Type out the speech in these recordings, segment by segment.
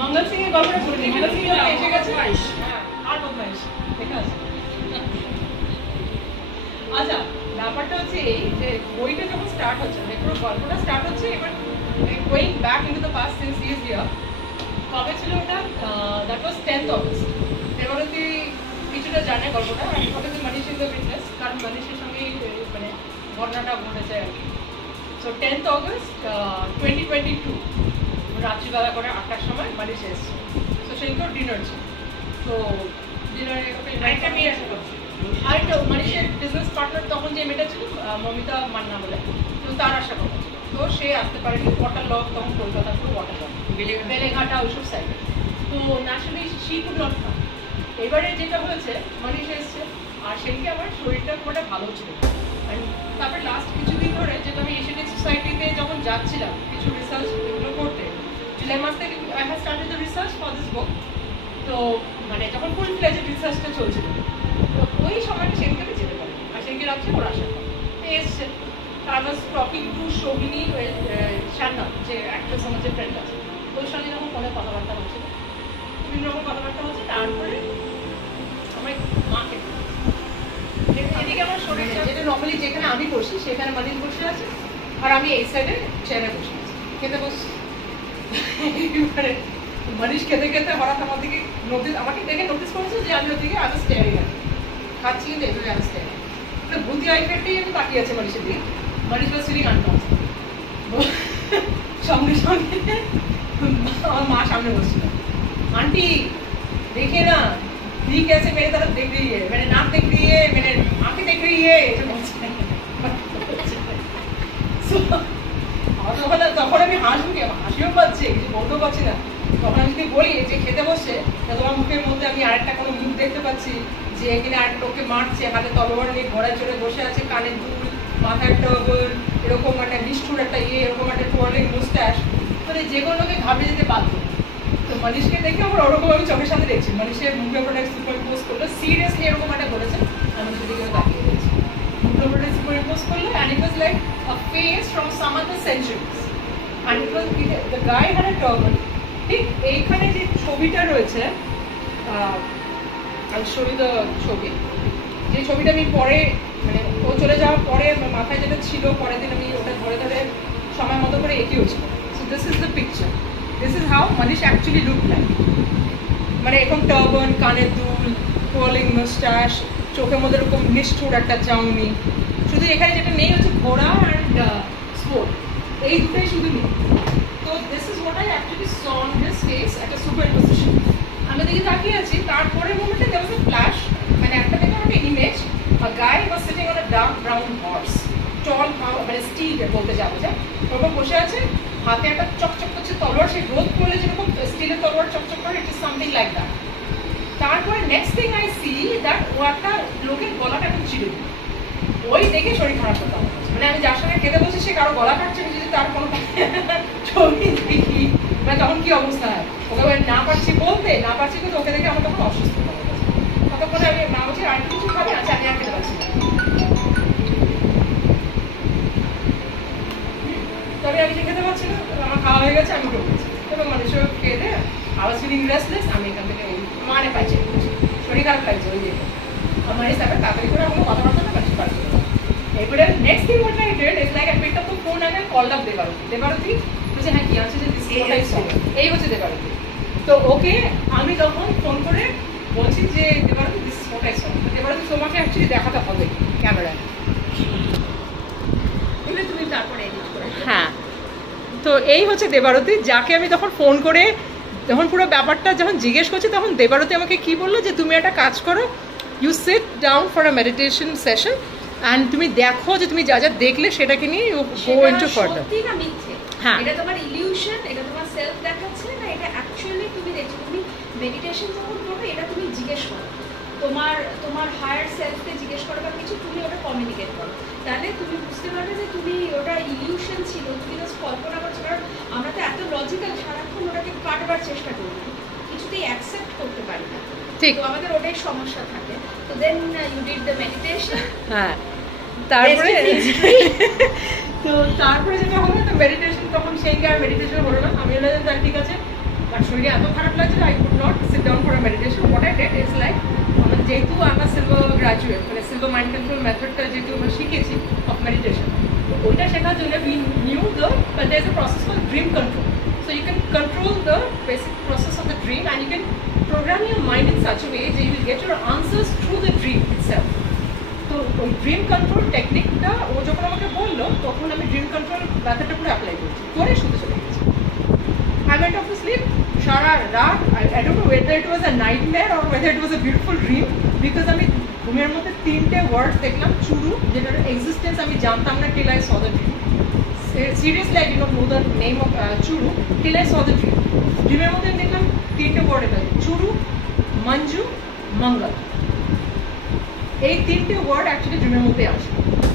मंगल सिंह गल्पটা শুনি मंगल सिंह এসে গেছে আর বদমাইশ ঠিক আছে আচ্ছা ব্যাপারটা হচ্ছে এই যে বইটা যখন স্টার্ট হচ্ছে পুরো গল্পটা স্টার্ট হচ্ছে এবার going back into the passed since is here কবে ছিল ওটা দ্যাট ওয়াজ 10th অগস্ট এবার তুই কিছুটা জানে গল্পটা আমি কবে তুই মনীষ ইজ দ্য উইটনেস কারণ মনীষের সঙ্গে মানে ঘটনাটা ঘটেছে আর কি সো 10th অগস্ট 2022 রাত্রিবেলা করে 8টার সময় মনীষ এসছে তো সেইগুলো ডিনার ছিল তো ডিনারে ওকে একটা মেয়ে আসলো আরেকটা মনীষের বিজনেস পার্টনার তখন যে মেয়েটা ছিল মমিতা মান্না বলে তো তার আশা কথা ছিল তো সে আসতে পারেনি ওয়াটার লক তখন কলকাতা পুরো ওয়াটার লক বেলেঘাটা ওইসব সাইডে তো nationally she could not come এবারে যেটা হয়েছে মনীষ এসছে আর সেদিকে আমার শরীরটা খুব একটা ভালো ছিল তারপরে লাস্ট কিছুদিন ধরে যেটা আমি এশিয়াটিক সোসাইটিতে যখন যাচ্ছিলাম কিছু রিসার্চ এগুলো করতে জুলাই মাস থেকে I have started the research for this book তো মানে যখন ফুল ফ্লেজেড রিসার্চটা চলছিল তো ওই সময়টা সেদিকে আমি যেতে পারি আর সেদিকে রাখছে ওর আশা এসছে তার ওয়াজ টকিং টু শোভিনী শান্না যে অ্যাক্ট্রেস আমার যে ফ্রেন্ড আছে ওর সঙ্গে যখন ফোনে কথাবার্তা হচ্ছিল বিভিন্ন রকম কথাবার্তা হচ্ছে তারপরে আমার মাকে এদিকে আমার শরীরটা যেটা নর্মালি যেখানে আমি বসি সেখানে মনীষ বসে আছে আর আমি এই সাইডে চেয়ারে বসে আছি খেতে বসছি এবারে মনীষ খেতে খেতে হঠাৎ আমার দিকে আমাকে দেখে নোটিস করেছে যে আমি ওর দিকে আমি স্টেয়ারিং আছি খাচ্ছি কিন্তু এভাবে আমি স্টেয়ারিং বুদ্ধি আইফেটটাই আমি তাকিয়ে আছে মনীষের দিকে মনীষ বা সিরিং আনতাম সঙ্গে সঙ্গে আমার মা সামনে বসছিল आंटी देखिए ना दी कैसे मेरी तरफ देख रही है मैंने नाक देख रही है मैंने आंखें देख रही है তখন আমি হাসিও পাচ্ছি কিছু বলতেও পারছি না তখন আমি যদি বলি যে খেতে বসছে তোমার মুখের মধ্যে আমি আরেকটা কোনো মুখ দেখতে পাচ্ছি যে এখানে আরেকটা লোককে মারছে হাতে তলোয়ার নিয়ে ঘোড়ায় চড়ে বসে আছে কানের দুল মাথায় টবল এরকম একটা নিষ্ঠুর একটা এরকম একটা টুয়ার্লিং মুস্টাশ মানে যে কোনো লোকে ঘাবড়ে যেতে বাধ্য তো মনীষকে দেখে আমার ওরকম আমি চোখের সাথে দেখছি মনীষের মুখে ওপর সুপার ইম্পোজ করলো সিরিয়াসলি এরকম একটা করেছে আমি সেদিকে তাকিয়ে দেখছি মুখের ওপর সুপার ইম্পোজ করলো and it was like a face from some other centuries and it was the guy had a turban ঠিক এইখানে যে ছবিটা রয়েছে ছবি যে ছবিটা আমি পরে মানে ও চলে যাওয়ার পরে মাথায় যেটা ছিল পরের দিন আমি ওটা ধরে ধরে সময় মতো করে এঁকেওছিল so this is the picture This is how Manish actually looked like. মানে এখন টার্বান কানের দুল কোয়ালিং মুস্টাশ চোখের মধ্যে এরকম নিষ্ঠুর একটা চাউনি শুধু এখানে যেটা নেই হচ্ছে ঘোড়া অ্যান্ড স্পোর্ট এই দুটোই শুধু নেই তো this is what I actually saw on his face একটা সুপার পজিশন আমি দেখে তাকিয়ে আছি তারপরে মোমেন্টে দেয়ার ওয়াজ আ ফ্ল্যাশ মানে একটা দেখে একটা image a guy was sitting on a dark brown horse tall মানে স্টিড বলতে যাবো যা ওরকম বসে আছে হাতে একটা চকচক করছে তলোয়ার সেই রোদ করলে যেরকম স্টিলের তলোয়ার চকচক করে it is something like that তারপরে next thing I see that ও একটা লোকের গলাটা এখন ছিঁড়ে দিল ওই দেখে শরীর খারাপ করতে আমার মানে আমি যার সঙ্গে খেতে বসে সে কারো গলা কাটছে যদি তার কোনো ছবি দেখি মানে তখন কি অবস্থা হয় ওকে না পারছি বলতে না পারছি কিন্তু ওকে দেখে আমার তখন অসুস্থ ততক্ষণে আমি মা বলছি আর কিছু খাবে আচ্ছা আমি আর খেতে পারছি না গেছে, আমি ঢুকেছি এবং মানুষের খেয়ে দেয় আওয়াজ ফিলিং রেস্টলেস, আমি এখান থেকে মানে পাইছি, শরীর খারাপ লাগছে ওই দিকে আমার হিসাবে তাড়াতাড়ি করে কোনো কথাবার্তা না মানুষ পারছি। এবারে next thing what I did is like I picked up the phone and I called up Debarati বলছে হ্যাঁ কি আছে যে এই হচ্ছে দেবারতী। তো ওকে আমি তখন ফোন করে বলছি যে Debarati this is what I saw. Debarati তোমাকে অ্যাকচুয়ালি দেখাতে হবে ক্যামেরায়, তুমি তারপরে এডিট করে। হ্যাঁ তো এই হচ্ছে দেবারতী, যাকে আমি তখন ফোন করে যখন পুরো ব্যাপারটা যখন জিজ্ঞেস করছি তখন দেবারতী আমাকে কি বললো যে তুমি একটা কাজ করো, you sit down for a meditation session and তুমি দেখো যে তুমি যা যা দেখলে সেটাকে নিয়ে ইউ গো ইনটু ফার্দার। সত্যি না মিথ্যে, হ্যাঁ এটা তোমার ইলিউশন, এটা তোমার সেলফ দেখাচ্ছে না, এটা অ্যাকচুয়ালি তুমি দেখছো। তুমি মেডিটেশন যখন করবে এটা তুমি জিজ্ঞেস করো, তোমার হায়ার সেলফকে জিজ্ঞেস করো বা কিছু, তুমি ওটা কমিউনিকেট করো, তাহলে তুমি বুঝতে পারবে যে তুমি ওটা ইলিউশন ছিল, তুমি জাস্ট কল্পনা করছো। কারণ আমরা তো এত লজিক্যাল, সারাক্ষণ ওটাকে কাটবার চেষ্টা করি, কিছুতেই অ্যাকসেপ্ট করতে পারি না, ঠিক তো আমাদের ওটাই সমস্যা থাকে। তো then you did the meditation, হ্যাঁ তারপরে তো তারপরে যেটা হলো তো মেডিটেশন, তখন সেই আর মেডিটেশন হলো না। আমি বললাম তাহলে ঠিক আছে, বাট শরীরে এত খারাপ লাগছে I could not sit down for a meditation. What I did is like, যেহেতু আমার সিলভার গ্রাজুয়েট, মানে সিলভার মাইন্ড কন্ট্রোল মেথডটা যেহেতু আমরা শিখেছি অফ মেডিটেশন, ওইটা শেখার জন্য we knew the there is a process call dream control. So you can control the basic process of the dream and you can program your mind in such a way that you will get your answers through the dream itself. তো ওই dream control টেকনিকটা ও যখন আমাকে বললো তখন আমি dream control ব্যাপারটা পুরো অ্যাপ্লাই করছি, করে শুতে চলে গেছি। I went off to sleep সারা রাত। I don't know whether it was a nightmare or whether it was a beautiful dream, because আমি ঘুমের মধ্যে 3টে ওয়ার্ডস দেখলাম, চুরু, যেটার এক্সিস্টেন্স আমি জানতাম না till I saw the dream. Seriously, I did not know the name of Churu till I saw the dream. ড্রিমের মধ্যে দেখলাম 3টে ওয়ার্ড এখানে, চুরু, মঞ্জু, মঙ্গল। এই 3টে ওয়ার্ড অ্যাকচুয়ালি ড্রিমের মধ্যে আসে।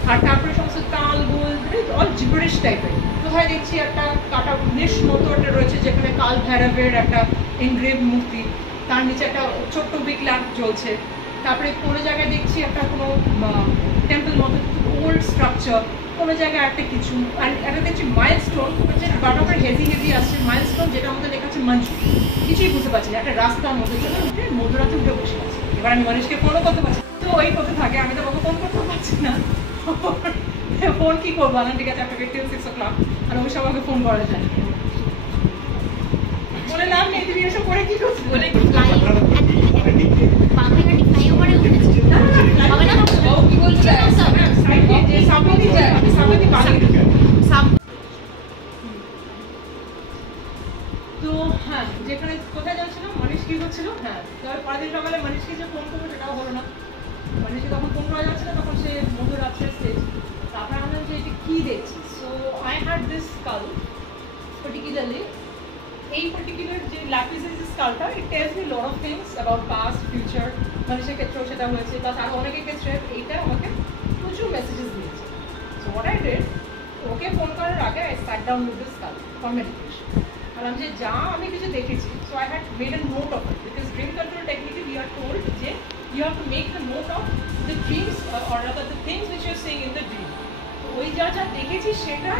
আর তারপরে সমস্ত তাল গোল অল জিবরিশ টাইপের। কোথায় দেখছি একটা কাটা নিশ মতো একটা রয়েছে যেখানে কাল ভৈরবের একটা এনগ্রেভ মূর্তি, তার নিচে একটা ছোট্ট বিগ ল্যাম্প জ্বলছে। তারপরে কোনো জায়গায় দেখছি একটা কোনো টেম্পল মতো ওল্ড স্ট্রাকচার, কোনো জায়গায় একটা কিছু, আর একটা দেখছি মাইলস্টোন, যে বারবার হেজি আসছে মাইলস্টোন, যেটা আমাদের লেখা আছে মঞ্জু। কিছুই বুঝতে পারছি না, একটা রাস্তার মধ্যে চলে উঠে মধ্যরাতে উঠে বসে আছে। এবার আমি মানুষকে ফোনও করতে পারছি, তো ওই করতে থাকে, আমি তো বাবা ফোন করতে পারছি না, ফোন কি করবো? আলাম ঠিক আছে আপনাকে টিল 6 o'clock, আর ওই সময় ফোন করা যায় বলে লাভ নেই, তুমি এসব করে কি করছি বলে তো হ্যাঁ, যেখানে কোথায় যাচ্ছিলাম, মানুষ কি করছিল, হ্যাঁ তবে পরের দিন সকালে মানুষকে যে ফোন করবো সেটাও হলো না। মানুষকে তখন ফোন করা যাচ্ছে না, তখন সে মধ্যরাত্রের স্টেজ। তারপরে আমরা যে এটা কী দেখছি, so I had this skull particularly, এই পার্টিকুলার যে ল্যাপিসের যে স্কালটা, it tells me lot of things about past future. মানুষের ক্ষেত্রেও সেটা হয়েছে, প্লাস আরও অনেকের ক্ষেত্রে এইটা আমাকে প্রচুর মেসেজেস দিয়েছে। সো হোয়াট আই ডিড, ওকে ফোন করার আগে I sat down with this skull for meditation. বললাম যে যা আমি কিছু দেখেছি, so I had made a note of it, because dream control টেকনিকে উই আর টোল্ড যে you have to make the note of the dreams or rather the things which you are seeing in the dream. ওই যা যা দেখেছি সেটা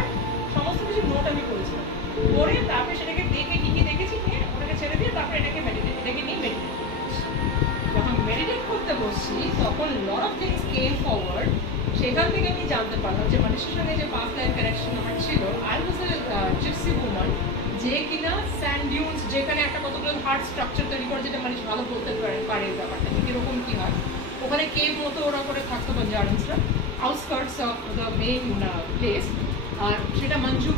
সমস্ত কিছু note আমি করেছিলাম, করে তারপরে সেটাকে দেখে কী কী দেখেছি নিয়ে ওটাকে ছেড়ে দিয়ে তারপরে এটাকে নিয়ে মেডিটেট। যখন মেডিটেট করতে বসছি তখন লট অফ থিংস কেম ফরওয়ার্ড। সেখান থেকে আমি জানতে পারলাম যে মানুষের সঙ্গে যে পাস্ট লাইফ কানেকশন আমার ছিল, আই ওয়াজ আ জিপসি উমান, যে কিনা স্যান্ড ডিউনস, যেখানে একটা কতগুলো হার্ড স্ট্রাকচার তৈরি করে, যেটা মানুষ ভালো বলতে পারে ব্যাপারটা কীরকম কী হয়। ওখানে কেভ মতো ওরা করে থাকতো বাঞ্জারান্সরা, outskirts of the main place. আর সেটা মঞ্জু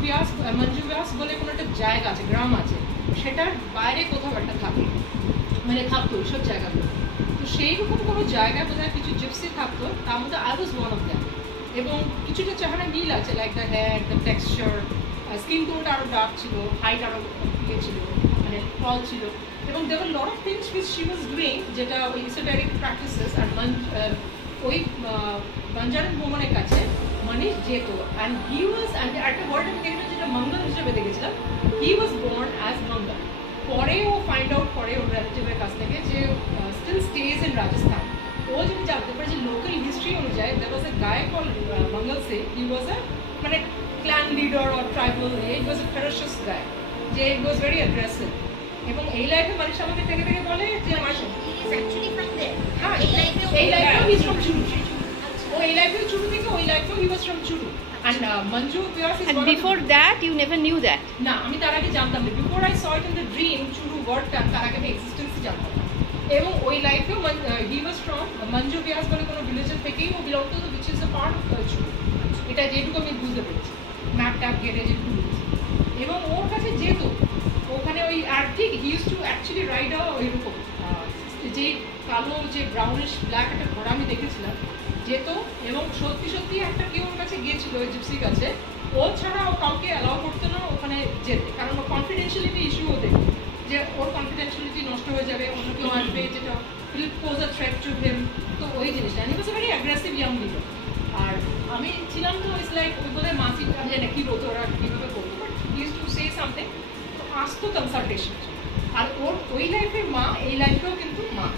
ব্যাস বলে কোনো একটা জায়গা আছে, গ্রাম আছে, সেটার বাইরে কোথাও একটা থাকে, মানে থাকতো ওইসব জায়গাগুলো। তো সেইরকম কোনো জায়গায় বোধহয় কিছু জিপসি থাকতো, তার মধ্যে I was one of them. এবং কিছুটা চেহারা মিল আছে, like the hair, the texture, skin টোনটা আরও ডার্ক ছিল, হাইট আরও ইয়ে ছিল, মানে টল ছিল। এবং there were lot of things which she was doing, যেটা ওই ইসোটেরিক প্র্যাকটিসেস। আর ওই বাঞ্জারান ভ্রমণের কাছে মনীষ যেত, অ্যান্ড হি ওয়াজ, অ্যান্ড একটা ওয়ার্ড আমি দেখেছিলাম যেটা মঙ্গল হিসেবে দেখেছিলাম, হি ওয়াজ বর্ন অ্যাজ মঙ্গল। পরে ও ফাইন্ড আউট করে ওর রিলেটিভের কাছ থেকে যে স্টিল স্টেজ ইন রাজস্থান। ও যদি জানতে পারে যে লোকাল হিস্ট্রি অনুযায়ী that was a guy call Mangal সে, হি ওয়াজ এ মানে clan leader or tribal, he was a ferocious guy. যে ইট ওয়াজ ভেরি অ্যাগ্রেসিভ। এবং এই লাইফে মানুষ আমাকে থেকে থেকে বলে যে আমার হ্যাঁ এই লাইফেও হি ফ্রম চুরু, ও এই লাইফেও চুরু থেকে, ওই লাইফেও he was from Churu. And Manju Vyas is And before that, you never knew that? না, আমি তার আগে জানতাম না। Before I saw it in the dream, Churu ওয়ার্ডটা তার আগে আমি এক্সিস্টেন্সই জানতাম না। এবং ওই লাইফেও হি ওয়াজ ফ্রম মঞ্জু বিয়াস বলে কোনো ভিলেজের থেকেই ও belong to the which is a part of Churu. এটা যেটুকু আমি বুঝতে পেরেছি, ম্যাপ ট্যাপ ঘেটে যেটুকু বুঝেছি। এবং ওর কাছে যেত ওখানে ওই আর ঠিক he use to actually ride ওইরকম যে কালো যে ব্রাউনিশ ব্ল্যাক একটা ঘোড়া আমি দেখেছিলাম যেত। এবং সত্যি সত্যি একটা কেউ ওর কাছে গিয়েছিল ওই জিপসির কাছে, ও ছাড়া ও কাউকে অ্যালাউ করতো না ওখানে যেতে, কারণ ও কনফিডেন্সিয়ালিটি ইস্যু হতে যে ওর কনফিডেন্সিয়ালিটি নষ্ট হয়ে যাবে, অন্য কেউ আসবে যেটা will pose a threat to him. তো ওই জিনিসটা he was a very aggressive young leader. আর আমি ছিলাম তো ইটস লাইক ওই বোধহয় মাসি, আমি জানি কী বলতো ওরা কীভাবে করতো, but use to say something, তো আসতো কনসালটেশন। আর ওর ওই লাইফের মা এই লাইফেও কিন্তু মা।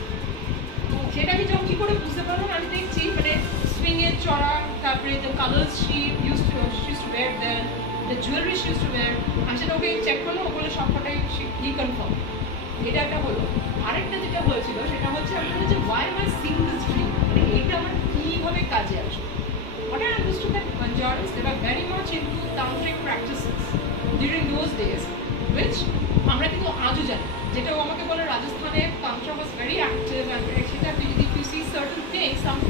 সেটা আমি যখন কী করে বুঝতে পারবো আমি দেখছি মানে সুইংয়ের চড়া, তারপরে the colours she use to wear then, the jewellery she use to wear, আমি সেটা ওকে চেক করলো, ওগুলো সবকটাই ই কনফার্ম। এটা একটা হলো। আরেকটা যেটা হয়েছিল সেটা হচ্ছে আমি বলি যে why am I sing this dream, মানে এইটা আমার কীভাবে কাজে আসবে। What I understood that Banjaras, they were very much into tantric practices during those days, which আমরা কিন্তু আজও জানি, যেটা ও আমাকে বলে রাজস্থানে tantra was very active and সেটা if you see certain things, some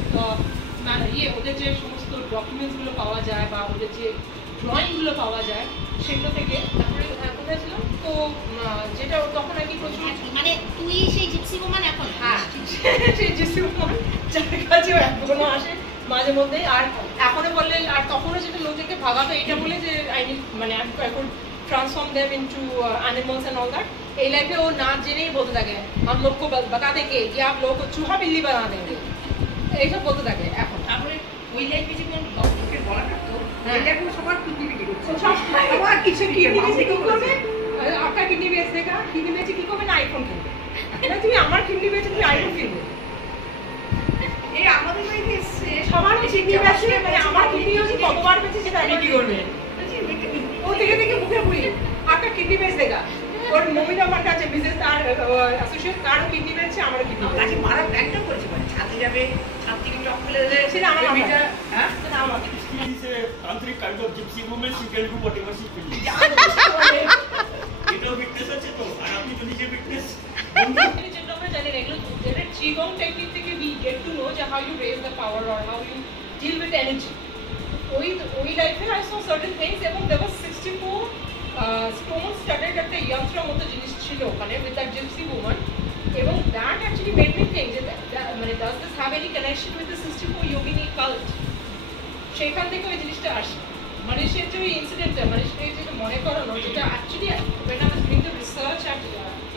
ওদের যে সমস্ত ডকুমেন্টসগুলো পাওয়া যায় বা ওদের যে ড্রয়িংগুলো পাওয়া যায় সেগুলো থেকে। তারপরে কোথায় ছিলাম তো যেটা তখন আর কি প্রচুর, মানে তুই সেই জিপসি ওমান এখন? হ্যাঁ সেই জিপসি ওমান যার কাছেও এখনো আসে মাঝে মধ্যে। আর এখনো বললে, আর তখনও যেটা লোকদেরকে ভাগাতো এটা বলে যে আই নিড মানে এখন transform them into animals and all that. এই লাইফে ও না জেনেই বলতে থাকে हम लोग को बता देंगे कि आप लोगों को चूहा बिल्ली बना देंगे, এইসব বলতে থাকে এখন। তারপরে ওই লাইফে যে কোন ডক্টরকে বলা থাকতো এটা কোনো সবার কিডনি বিক্রি করছে, সবার কিছু কিডনি বেচে কি করবে, আপনার কিডনি বেচ দেখা, কিডনি বেচে কি করবে না আইফোন কিনবে। তুমি আমার কিডনি বেচে তুমি আইফোন কিনবে। এই আমাদের বাড়িতে এসছে সবার কিডনি বেচে, মানে আমার কিডনি হচ্ছে কতবার বেচে সেটা আমি কি করবে। ও থেকে থেকে মুখে বুঝি আপনার কিডনি বেচ দেখা, ওর মমিটা আমার কাছে বিজনেস তার অ্যাসোসিয়েট, তারও কিডনি বেচছে, আমারও কিডনি বেচছে। কাছে মারা প্ল্যানটা করেছে, মানে ছাদে যাবে, ছাদ থেকে চক ফেলে দেবে, সেটা আমার মেয়েটা, হ্যাঁ সেটা আমার She is a tantric kind of gypsy woman. She can do whatever she feels. এটাও ফিটনেস আছে তো, আর আপনি তো নিজে ফিটনেস। যেটা আমরা জানি এগুলো যেটা চিগং টেকনিক থেকে we get to know যে how you raise the power or how you deal with energy. ওই লাইফে I saw certain things এবং there was 64 stone studded একটা যন্ত্র মতো জিনিস ছিল ওখানে with that gypsy woman, এবং that actually made me think যে মানে does this have any connection with the 64 yogini cult? সেখান থেকে ওই জিনিসটা আসে। মানে সে যে ওই ইনসিডেন্টটা মানে সেটা যেটা মনে করানো, যেটা actually when I was doing the research at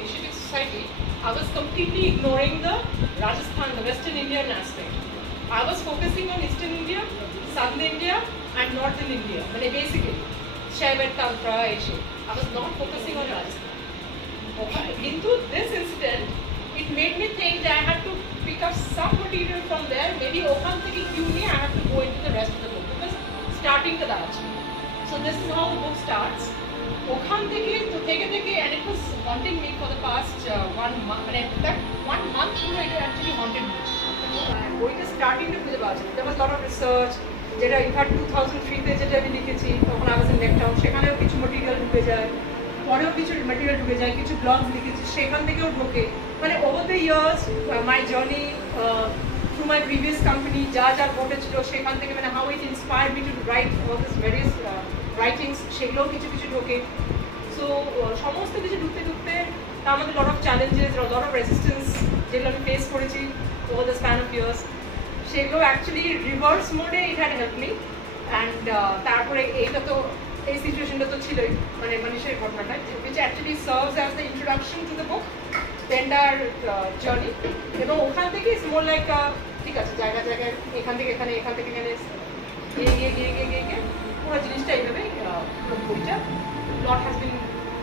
Asiatic Society, I was completely ignoring the Rajasthan, the Western Indian aspect. I was focusing on Eastern India, Southern India and Northern India. মানে basically Shaiva Tantra, Asia. I was not focusing on Rajasthan. Okay. Into this incident, it made me think that I had to pick up some material from there. Maybe Okhan থেকে cue নিয়ে I have to go into the rest of the book because starting to that. So this is how the book starts. Okhan থেকে and it was haunting me for the past 1 month. And in fact 1 month পুরো it actually haunted me. বইটা starting two খুঁজে পাওয়া যায়। There was a lot of research. যেটা in fact 2003 তে যেটা আমি লিখেছি তখন I was in Necktown, সেখানেও কিছু মেটেরিয়াল ঢুকে যায়, পরেও কিছু মেটেরিয়াল ঢুকে যায়, কিছু ব্লগস লিখেছি সেখান থেকেও ঢোকে। মানে over the years my journey through my previous company যা যা ঘটেছিল সেখান থেকে মানে how it inspired me two right all this various writings, সেগুলোও কিছু কিছু ঢোকে। সো সমস্ত কিছু ঢুকতে ঢুকতে তার মধ্যে lot of challenges, lot of resistance যেগুলো আমি ফেস করেছি over the span of years, সেগুলো অ্যাকচুয়ালি রিভার্স মোডে it had help me. And তারপরে এইটা তো এই সিচুয়েশনটা তো ছিলই, মানে মানুষের ঘটনাটা which actually serves as the introduction to the book, the entire journey. এবং ওখান থেকে it's more like ঠিক আছে জায়গায় জায়গায় এখান থেকে এখানে এখান থেকে এখানে গিয়ে পুরো জিনিসটা এইভাবে পুরো বইটা lot has been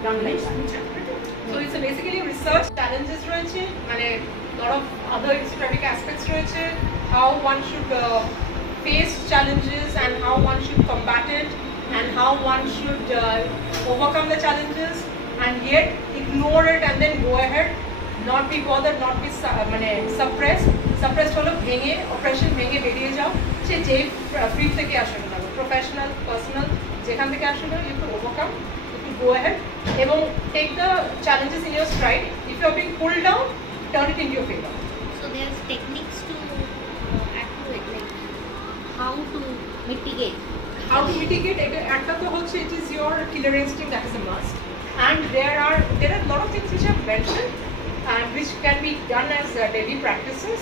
done like that. So it's basically research challenges রয়েছে, মানে lot of other esoteric aspects রয়েছে, how one should face challenges and how one should combat it and how one should overcome the challenges. and yet ignore it and then go ahead, not be bothered, not be suppressed হলো ভেঙে operation ভেঙে বেরিয়ে যাও। সে যে field থেকে আসে না professional personal যেখান থেকে আসে না, you to overcome, you to go ahead এবং take the challenges in your stride. If you are being pulled down, turn it in your favour. So there's techniques to add to it, like how to mitigate. How to mitigate it? একটা তো হচ্ছে it is your killer instinct, that is a must. And there are a lot of things which I've mentioned and which can be done as daily practices.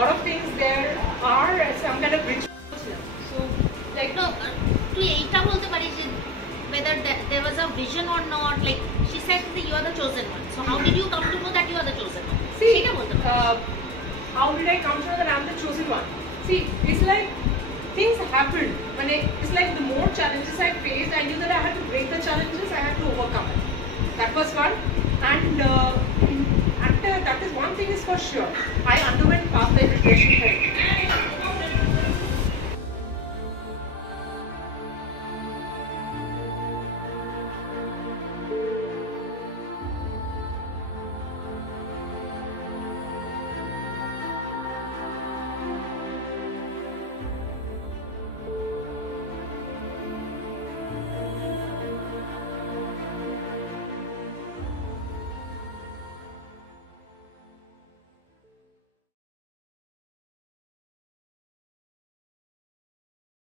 Lot of things there are some kind of rituals. So like No, তুই এইটা বলতে পারিস যে whether there was a vision or not, like she said that you are the chosen one. So how did you come to know that you are the chosen one? see, সেটা বলতে পারিস। how did I come to know that I'm the chosen one? See, it's like things happened. It's like the more challenges I faced, I knew that I had to break the challenges, I had to overcome it. That was fun. And that is one thing is for sure. I underwent pathway preparation therapy.